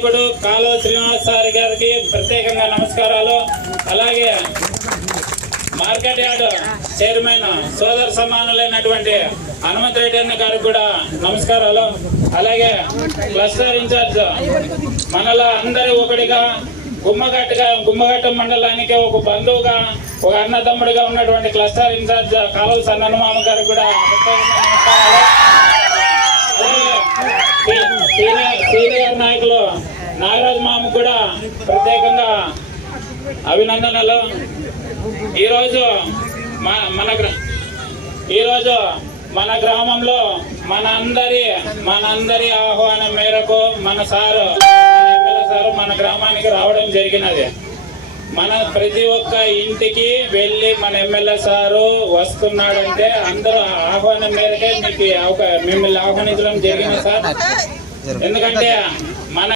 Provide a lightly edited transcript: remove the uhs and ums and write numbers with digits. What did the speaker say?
నాయకుడు కాలువ శ్రీనివాస్ సార్ గారికి ప్రత్యేకంగా నమస్కారాలు. అలాగే మార్కెట్ యార్డ్ చైర్మన్ సోదర సమానులైనటువంటి హనుమంత్ రెడ్డి అన్న గారికి కూడా నమస్కారాలు. అలాగే క్లస్టర్ ఇన్ఛార్జ్ మనలో అందరూ ఒకటిగా గుమ్మగట్ట మండలానికి ఒక బంధువుగా ఒక అన్నదమ్ముడిగా ఉన్నటువంటి క్లస్టర్ ఇన్ఛార్జ్ కాలువ సన్నమామ గారికి కూడా సీనియర్ నాయకులు నాగరాజు మామ కూడా ప్రత్యేకంగా అభినందనలు. ఈరోజు మన గ్రామంలో మనందరి ఆహ్వానం మేరకు మన సారు మన గ్రామానికి రావడం జరిగినది. మన ప్రతి ఒక్క ఇంటికి వెళ్ళి మన ఎమ్మెల్యే సారు వస్తున్నాడంటే అందరూ ఆహ్వానం మేరకే మిమ్మల్ని ఆహ్వానించడం జరిగింది సార్. ఎందుకంటే